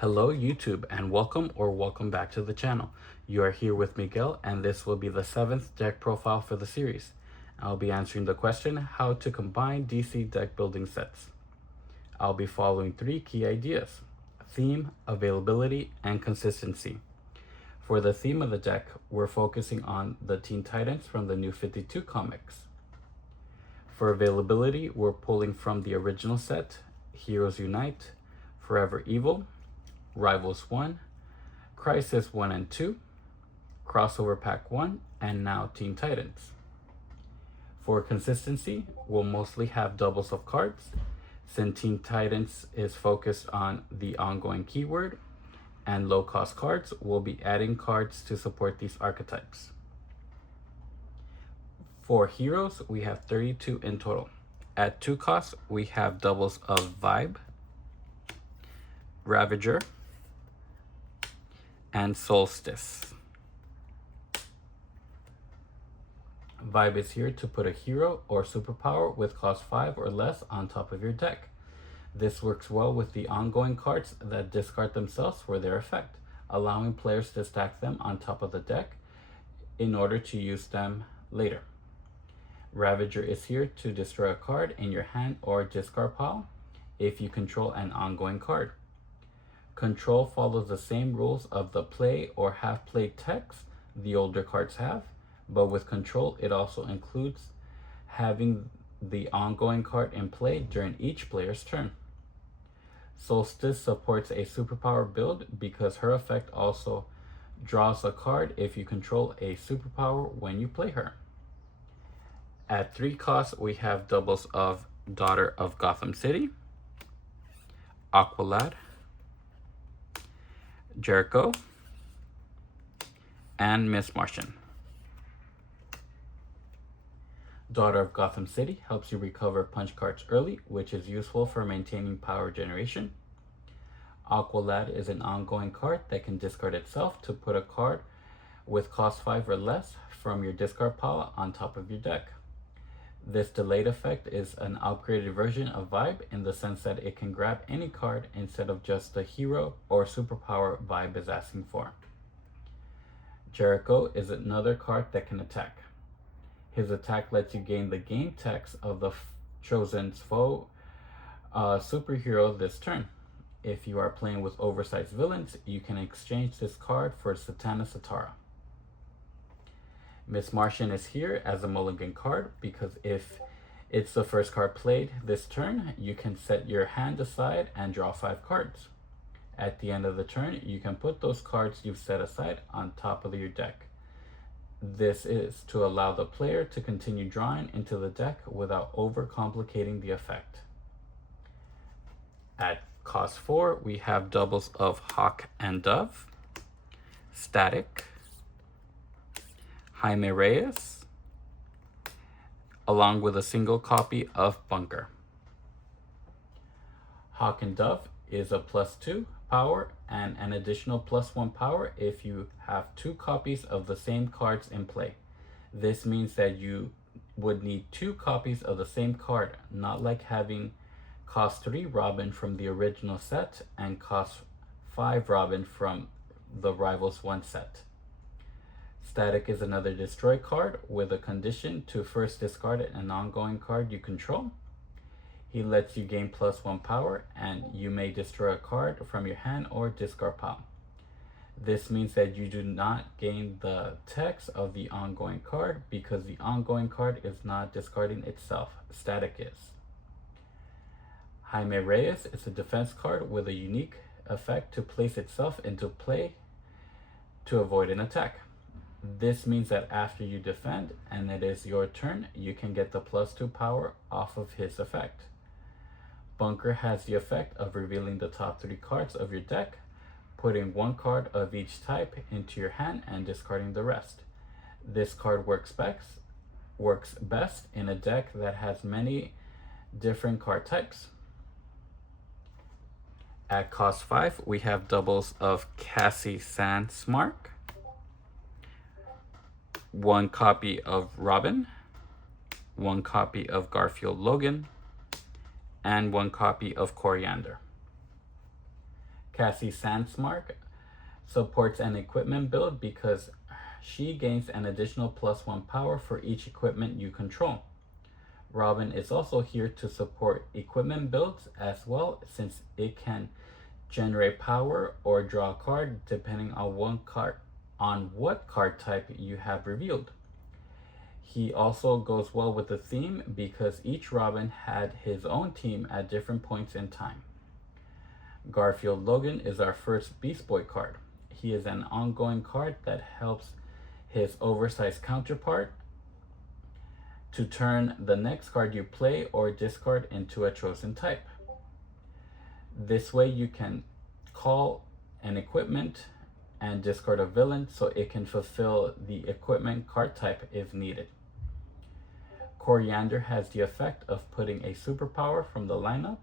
Hello YouTube and welcome back to the channel. You are here with Miguel and this will be the 7th deck profile for the series. I'll be answering the question how to combine DC deck building sets. I'll be following 3 key ideas: theme, availability, and consistency. For the theme of the deck, we're focusing on the Teen Titans from the New 52 comics. For availability, we're pulling from the original set, Heroes Unite, Forever Evil, Rivals 1, Crisis 1 and 2, Crossover Pack 1, and now Teen Titans. For consistency, we'll mostly have doubles of cards, since Teen Titans is focused on the ongoing keyword, and low-cost cards, we'll be adding cards to support these archetypes. For heroes, we have 32 in total. At 2 costs, we have doubles of Vibe, Ravager, and Solstice. Vibe is here to put a hero or superpower with cost 5 or less on top of your deck. This works well with the ongoing cards that discard themselves for their effect, allowing players to stack them on top of the deck in order to use them later. Ravager is here to destroy a card in your hand or discard pile if you control an ongoing card. Control follows the same rules of the play or half-played text the older cards have, but with control it also includes having the ongoing card in play during each player's turn. Solstice supports a superpower build because her effect also draws a card if you control a superpower when you play her. At 3 costs, we have doubles of Daughter of Gotham City, Aqualad, Jericho, and Miss Martian. Daughter of Gotham City helps you recover punch cards early, which is useful for maintaining power generation. Aqualad is an ongoing card that can discard itself to put a card with cost 5 or less from your discard pile on top of your deck. This delayed effect is an upgraded version of Vibe in the sense that it can grab any card instead of just the hero or superpower Vibe is asking for. Jericho is another card that can attack. His attack lets you gain the game text of the chosen foe superhero this turn. If you are playing with oversized villains, you can exchange this card for Satana Satara. Miss Martian is here as a mulligan card because if it's the first card played this turn, you can set your hand aside and draw 5 cards. At the end of the turn, you can put those cards you've set aside on top of your deck. This is to allow the player to continue drawing into the deck without overcomplicating the effect. At cost 4, we have doubles of Hawk and Dove, Static, Jaime Reyes, along with a single copy of Bunker. Hawk and Dove is a +2 power and an additional +1 power if you have 2 copies of the same cards in play. This means that you would need 2 copies of the same card, not like having cost 3 Robin from the original set and cost 5 Robin from the Rivals 1 set. Static is another destroy card with a condition to first discard an ongoing card you control. He lets you gain +1 power and you may destroy a card from your hand or discard pile. This means that you do not gain the text of the ongoing card because the ongoing card is not discarding itself. Static is. Jaime Reyes is a defense card with a unique effect to place itself into play to avoid an attack. This means that after you defend and it is your turn, you can get the +2 power off of his effect. Bunker has the effect of revealing the top 3 cards of your deck, putting 1 card of each type into your hand and discarding the rest. This card works best in a deck that has many different card types. At cost 5, we have doubles of Cassie Sandsmark, 1 copy of Robin, 1 copy of Garfield Logan, and 1 copy of Coriander. Cassie Sandsmark supports an equipment build because she gains an additional +1 power for each equipment you control. Robin is also here to support equipment builds as well, since it can generate power or draw a card depending on what card type you have revealed. He also goes well with the theme because each Robin had his own team at different points in time. Garfield Logan is our first Beast Boy card. He is an ongoing card that helps his oversized counterpart to turn the next card you play or discard into a chosen type. This way you can call an equipment and discard a villain so it can fulfill the equipment card type if needed. Coriander has the effect of putting a superpower from the lineup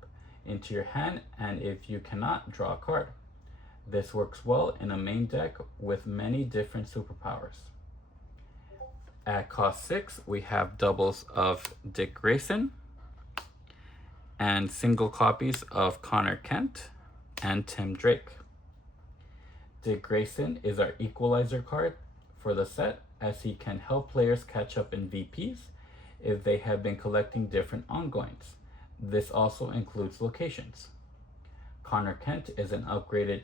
into your hand, and if you cannot, draw a card. This works well in a main deck with many different superpowers. At cost 6, we have doubles of Dick Grayson and single copies of Connor Kent and Tim Drake. Dick Grayson is our equalizer card for the set, as he can help players catch up in VPs if they have been collecting different ongoings. This also includes locations. Connor Kent is an upgraded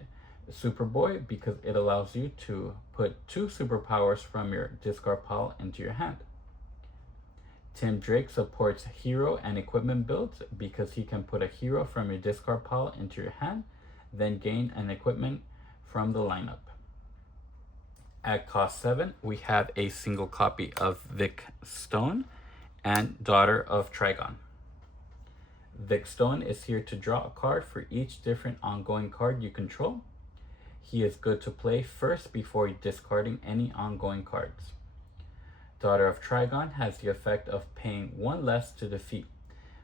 Superboy because it allows you to put 2 superpowers from your discard pile into your hand. Tim Drake supports hero and equipment builds because he can put a hero from your discard pile into your hand, then gain an equipment from the lineup. At cost 7, we have a single copy of Vic Stone and Daughter of Trigon. Vic Stone is here to draw a card for each different ongoing card you control. He is good to play first before discarding any ongoing cards. Daughter of Trigon has the effect of paying 1 less to defeat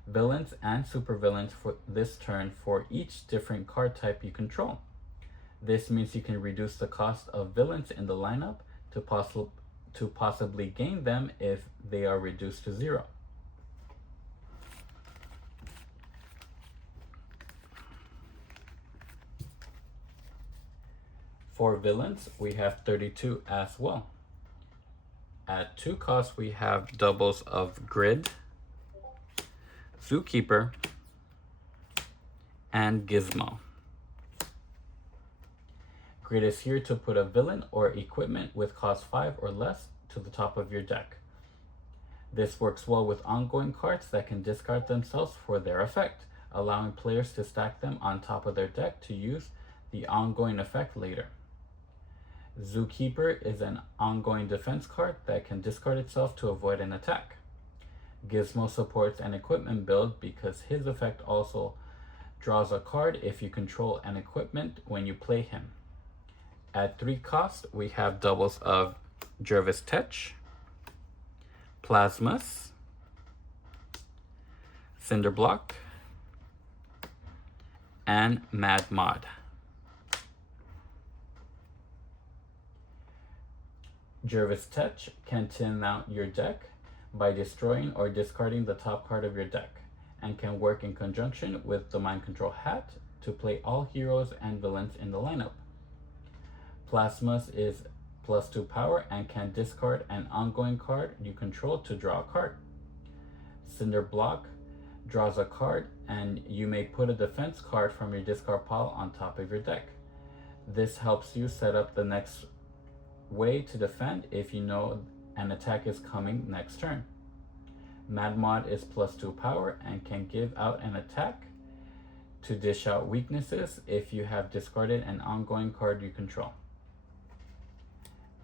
villains and supervillains for this turn for each different card type you control. This means you can reduce the cost of villains in the lineup to possibly gain them if they are reduced to 0. For villains, we have 32 as well. At 2 costs, we have doubles of Grid, Zookeeper, and Gizmo. Grid is here to put a villain or equipment with cost 5 or less to the top of your deck. This works well with ongoing cards that can discard themselves for their effect, allowing players to stack them on top of their deck to use the ongoing effect later. Zookeeper is an ongoing defense card that can discard itself to avoid an attack. Gizmo supports an equipment build because his effect also draws a card if you control an equipment when you play him. At 3 cost, we have doubles of Jervis Tetch, Plasmus, Cinderblock, and Mad Mod. Jervis Tetch can thin out your deck by destroying or discarding the top card of your deck, and can work in conjunction with the Mind Control Hat to play all heroes and villains in the lineup. Plasmus is +2 power and can discard an ongoing card you control to draw a card. Cinderblock draws a card, and you may put a defense card from your discard pile on top of your deck. This helps you set up the next way to defend if you know an attack is coming next turn. Mad Mod is +2 power and can give out an attack to dish out weaknesses if you have discarded an ongoing card you control.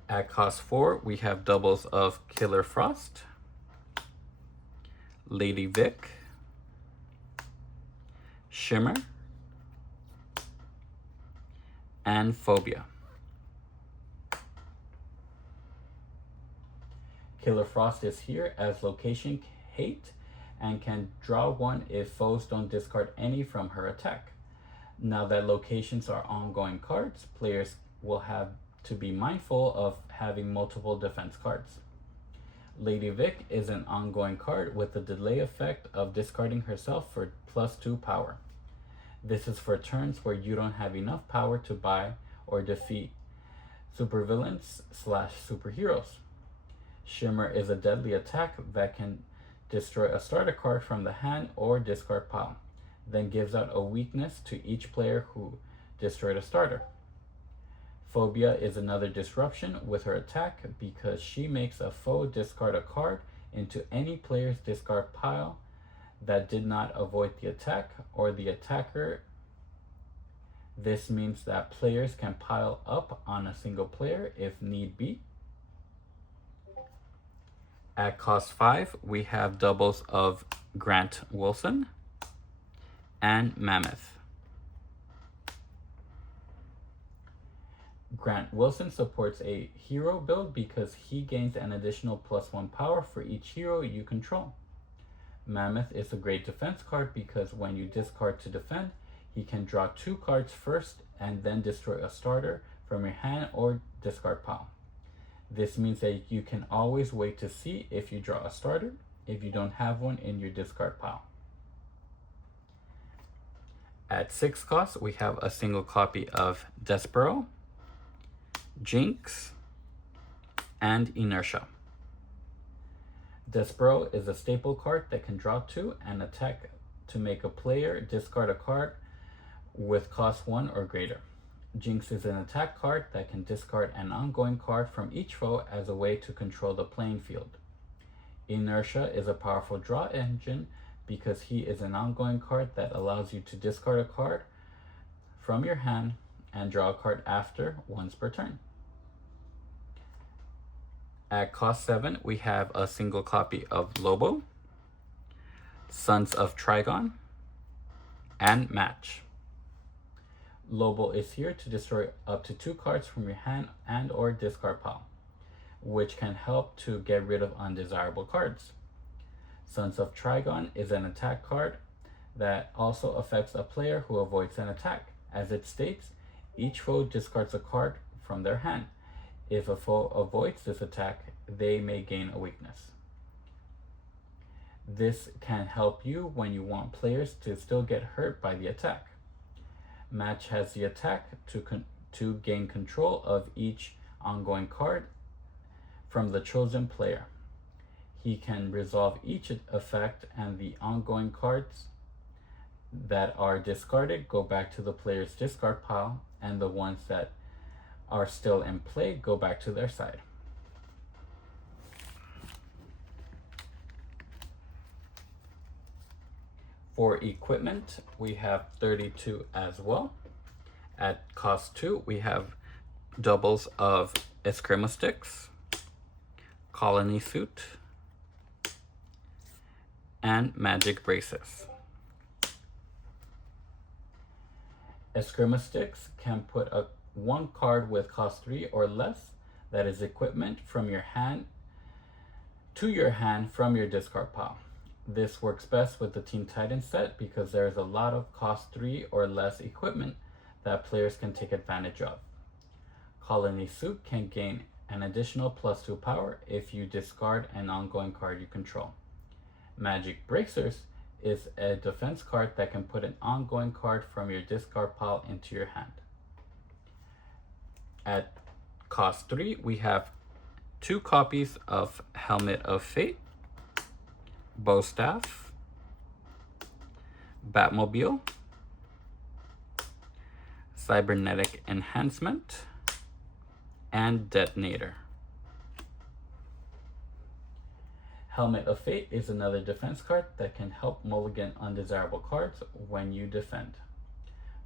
At cost 4, we have doubles of Killer Frost, Lady Vic, Shimmer, and Phobia. Killer Frost is here as location hate and can draw 1 if foes don't discard any from her attack. Now that locations are ongoing cards, players will have to be mindful of having multiple defense cards. Lady Vic is an ongoing card with the delay effect of discarding herself for +2 power. This is for turns where you don't have enough power to buy or defeat supervillains slash superheroes. Shimmer is a deadly attack that can destroy a starter card from the hand or discard pile, then gives out a weakness to each player who destroyed a starter. Phobia is another disruption with her attack because she makes a foe discard a card into any player's discard pile that did not avoid the attack or the attacker. This means that players can pile up on a single player if need be. At cost 5, we have doubles of Grant Wilson and Mammoth. Grant Wilson supports a hero build because he gains an additional +1 power for each hero you control. Mammoth is a great defense card because when you discard to defend, he can draw 2 cards first and then destroy a starter from your hand or discard pile. This means that you can always wait to see if you draw a starter if you don't have one in your discard pile. At 6 cost, we have a single copy of Despero, Jinx, and Inertia. Despero is a staple card that can draw 2 and attack to make a player discard a card with cost 1 or greater. Jinx is an attack card that can discard an ongoing card from each foe as a way to control the playing field. Inertia is a powerful draw engine because he is an ongoing card that allows you to discard a card from your hand and draw a card after once per turn. At cost 7, we have a single copy of Lobo, Sons of Trigon, and Match. Lobo is here to destroy up to 2 cards from your hand and or discard pile, which can help to get rid of undesirable cards. Sons of Trigon is an attack card that also affects a player who avoids an attack. As it states, each foe discards a card from their hand. If a foe avoids this attack, they may gain a weakness. This can help you when you want players to still get hurt by the attack. Match has the attack to gain control of each ongoing card from the chosen player. He can resolve each effect, and the ongoing cards that are discarded go back to the player's discard pile, and the ones that are still in play go back to their side. For equipment, we have 32 as well. At cost 2, we have doubles of Eskrima Sticks, Colony Suit, and Magic Braces. Eskrima Sticks can put a 1 card with cost 3 or less that is equipment from your hand to your hand from your discard pile. This works best with the Teen Titans set because there is a lot of cost 3 or less equipment that players can take advantage of. Colony Suit can gain an additional +2 power if you discard an ongoing card you control. Magic Bracers is a defense card that can put an ongoing card from your discard pile into your hand. At cost 3, we have 2 copies of Helmet of Fate, Bowstaff, Batmobile, Cybernetic Enhancement, and Detonator. Helmet of Fate is another defense card that can help mulligan undesirable cards when you defend.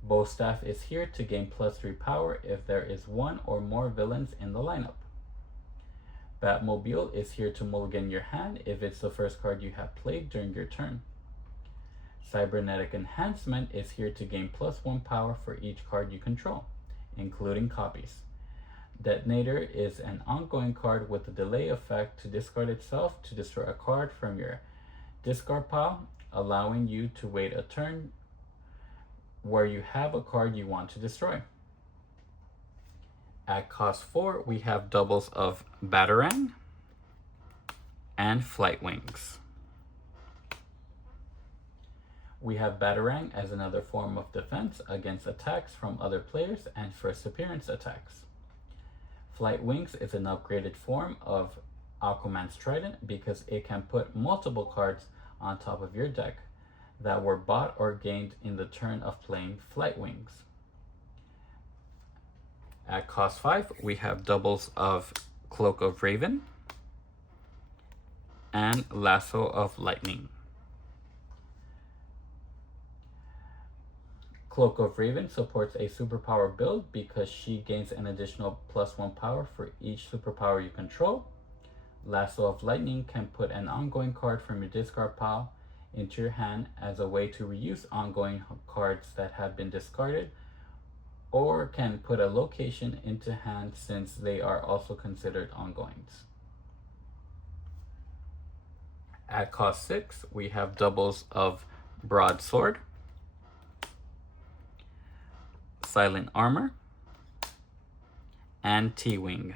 Bowstaff is here to gain +3 power if there is 1 or more villains in the lineup. Batmobile is here to mulligan your hand if it's the first card you have played during your turn. Cybernetic Enhancement is here to gain +1 power for each card you control, including copies. Detonator is an ongoing card with a delay effect to discard itself to destroy a card from your discard pile, allowing you to wait a turn where you have a card you want to destroy. At cost 4, we have doubles of Batarang and Flight Wings. We have Batarang as another form of defense against attacks from other players and first appearance attacks. Flight Wings is an upgraded form of Aquaman's Trident because it can put multiple cards on top of your deck that were bought or gained in the turn of playing Flight Wings. At cost 5, we have doubles of Cloak of Raven and Lasso of Lightning. Cloak of Raven supports a superpower build because she gains an additional +1 power for each superpower you control. Lasso of Lightning can put an ongoing card from your discard pile into your hand as a way to reuse ongoing cards that have been discarded, or can put a location into hand since they are also considered ongoings. At cost 6, we have doubles of Broadsword, Silent Armor, and T-Wing.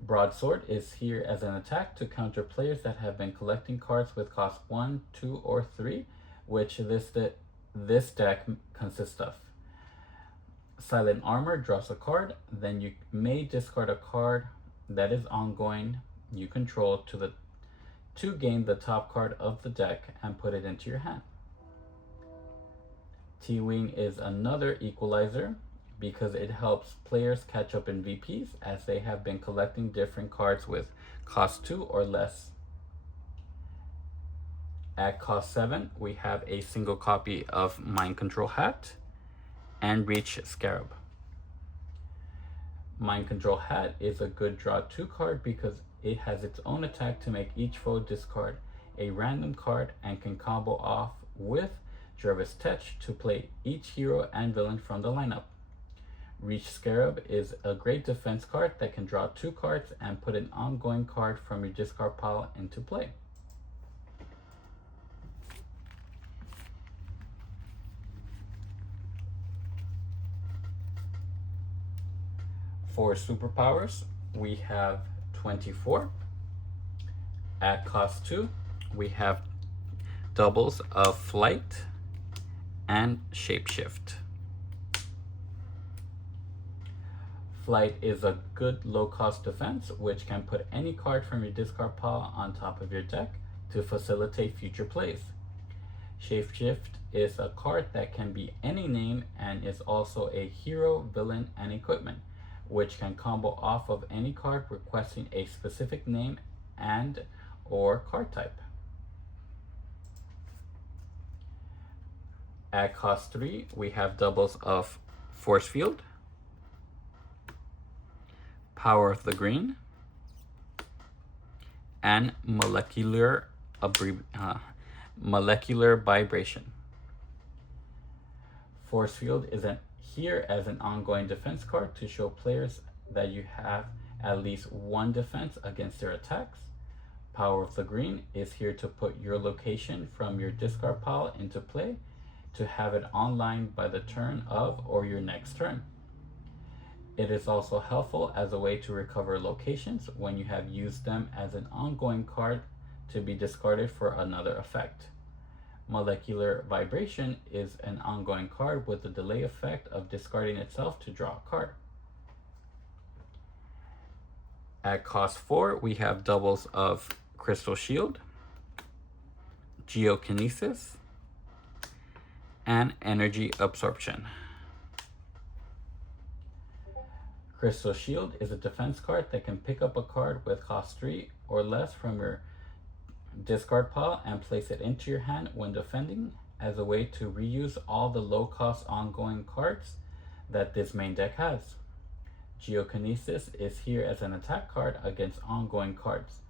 Broadsword is here as an attack to counter players that have been collecting cards with cost 1, 2, or 3, which this deck consists of. Silent Armor draws a card, then you may discard a card that is ongoing you control to gain the top card of the deck and put it into your hand. T-Wing is another equalizer because it helps players catch up in VPs as they have been collecting different cards with cost 2 or less. At cost 7, we have a single copy of Mind Control Hat and Reach Scarab. Mind Control Hat is a good draw 2 card because it has its own attack to make each foe discard a random card and can combo off with Jervis Tetch to play each hero and villain from the lineup. Reach Scarab is a great defense card that can draw 2 cards and put an ongoing card from your discard pile into play. For superpowers, we have 24. At cost 2, we have doubles of Flight and Shapeshift. Flight is a good low-cost defense which can put any card from your discard pile on top of your deck to facilitate future plays. Shapeshift is a card that can be any name and is also a hero, villain, and equipment, which can combo off of any card requesting a specific name and or card type. At cost 3, we have doubles of Force Field, Power of the Green, and Molecular Vibration. Force Field is here as an ongoing defense card to show players that you have at least one defense against their attacks. Power of the Green is here to put your location from your discard pile into play to have it online by the turn of or your next turn. It is also helpful as a way to recover locations when you have used them as an ongoing card to be discarded for another effect. Molecular Vibration is an ongoing card with the delay effect of discarding itself to draw a card. At cost 4, we have doubles of Crystal Shield, Geokinesis, and Energy Absorption. Crystal Shield is a defense card that can pick up a card with cost 3 or less from your discard pile and place it into your hand when defending as a way to reuse all the low-cost ongoing cards that this main deck has. Geokinesis is here as an attack card against ongoing cards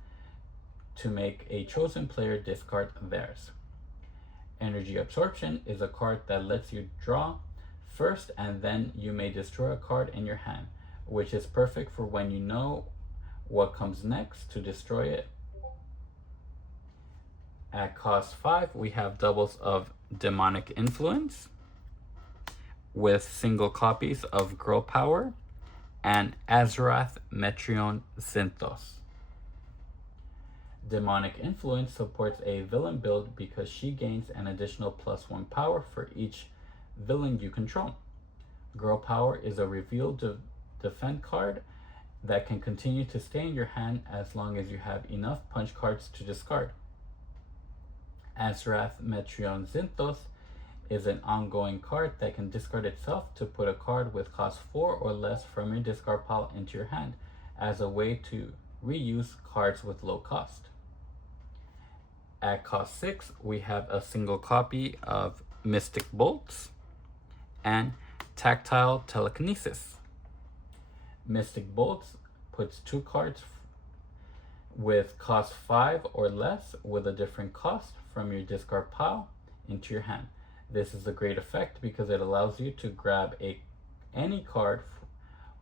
to make a chosen player discard theirs. Energy Absorption is a card that lets you draw first and then you may destroy a card in your hand, which is perfect for when you know what comes next to destroy it. At cost 5, we have doubles of Demonic Influence with single copies of Girl Power and Azarath Metreon Zinthos. Demonic Influence supports a villain build because she gains an additional +1 power for each villain you control. Girl Power is a revealed defend card that can continue to stay in your hand as long as you have enough punch cards to discard. Azrath Metreon Zinthos is an ongoing card that can discard itself to put a card with cost 4 or less from your discard pile into your hand as a way to reuse cards with low cost. At cost 6, we have a single copy of Mystic Bolts and Tactile Telekinesis. Mystic Bolts puts 2 cards with cost 5 or less with a different cost from your discard pile into your hand. This is a great effect because it allows you to grab any card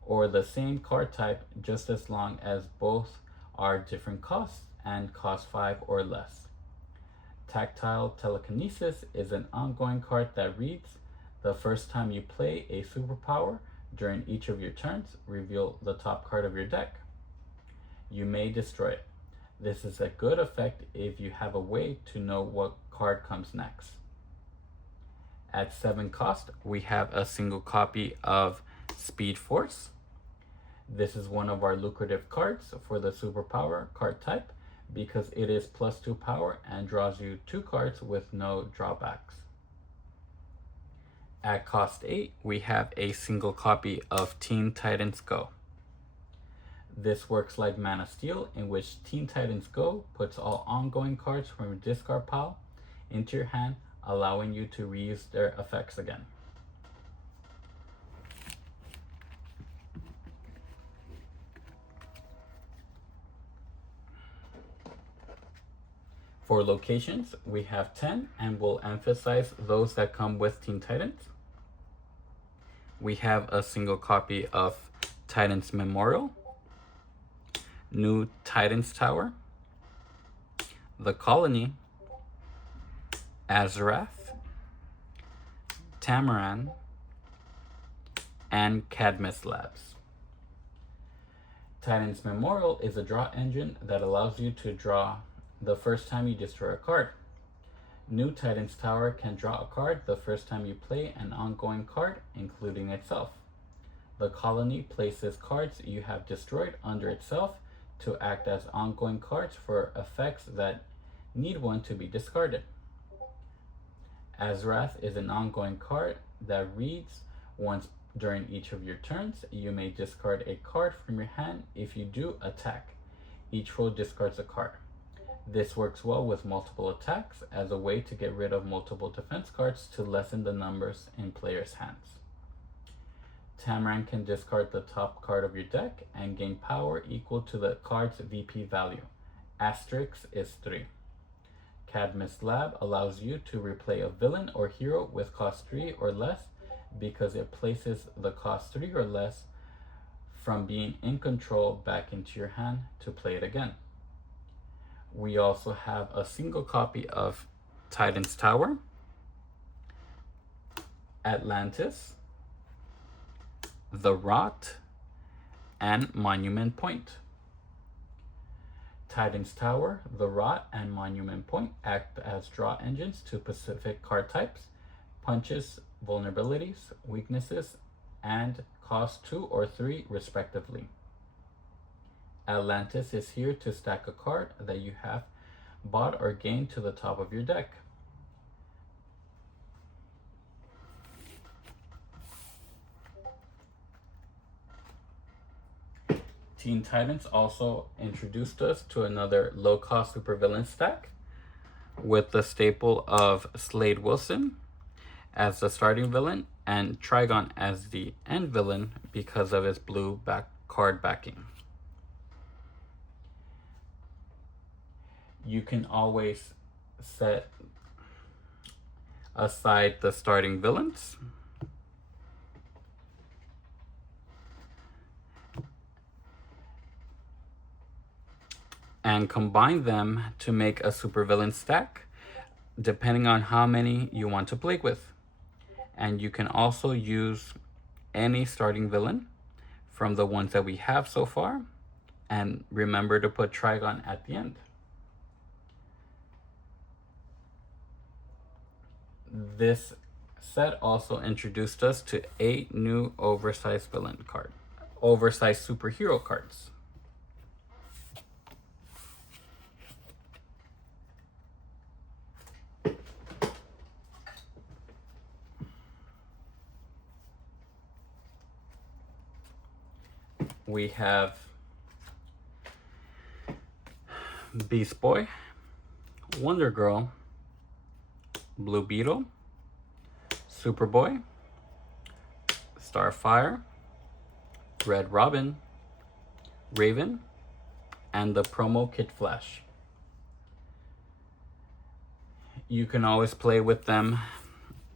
or the same card type just as long as both are different costs and cost 5 or less. Tactile Telekinesis is an ongoing card that reads, the first time you play a superpower during each of your turns, reveal the top card of your deck. You may destroy it. This is a good effect if you have a way to know what card comes next. At 7 cost, we have a single copy of Speed Force. This is one of our lucrative cards for the superpower card type because it is +2 power and draws you 2 cards with no drawbacks. At cost 8, we have a single copy of Teen Titans Go. This works like Mana Steel, in which Teen Titans Go puts all ongoing cards from your discard pile into your hand, allowing you to reuse their effects again. For locations, we have 10, and we'll emphasize those that come with Teen Titans. We have a single copy of Titans Memorial, New Titans Tower, The Colony, Azrath, Tamaran, and Cadmus Labs. Titans Memorial is a draw engine that allows you to draw the first time you destroy a card. New Titans Tower can draw a card the first time you play an ongoing card, including itself. The Colony places cards you have destroyed under itself to act as ongoing cards for effects that need one to be discarded. Azrath is an ongoing card that reads, once during each of your turns, you may discard a card from your hand. If you do, attack. Each row discards a card. This works well with multiple attacks as a way to get rid of multiple defense cards to lessen the numbers in players' hands. Tamaran can discard the top card of your deck and gain power equal to the card's VP value. Asterisk is 3. Cadmus Lab allows you to replay a villain or hero with cost 3 or less because it places the cost 3 or less from being in control back into your hand to play it again. We also have a single copy of Titans Tower, Atlantis, The Rot, and Monument Point. Titans Tower, The Rot, and Monument Point act as draw engines to specific card types, punches, vulnerabilities, weaknesses, and cost 2 or 3 respectively. Atlantis is here to stack a card that you have bought or gained to the top of your deck. Teen Titans also introduced us to another low-cost supervillain stack with the staple of Slade Wilson as the starting villain and Trigon as the end villain because of his blue card backing. You can always set aside the starting villains and combine them to make a supervillain stack depending on how many you want to play with. And you can also use any starting villain from the ones that we have so far, and remember to put Trigon at the end. This set also introduced us to 8 new oversized villain cards, oversized superhero cards. We have Beast Boy, Wonder Girl, Blue Beetle, Superboy, Starfire, Red Robin, Raven, and the promo Kid Flash. You can always play with them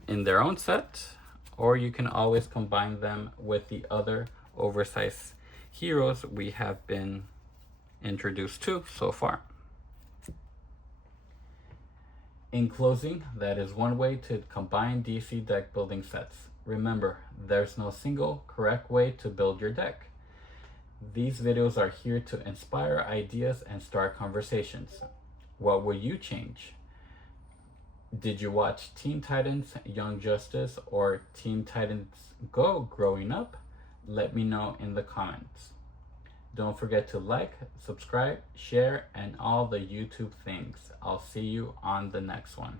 in their own set, or you can always combine them with the other oversized heroes we have been introduced to so far. In closing, that is one way to combine DC deck building sets. Remember, there's no single correct way to build your deck. These videos are here to inspire ideas and start conversations. What will you change? Did you watch Teen Titans, Young Justice, or Teen Titans Go growing up? Let me know in the comments. Don't forget to like, subscribe, share, and all the YouTube things. I'll see you on the next one.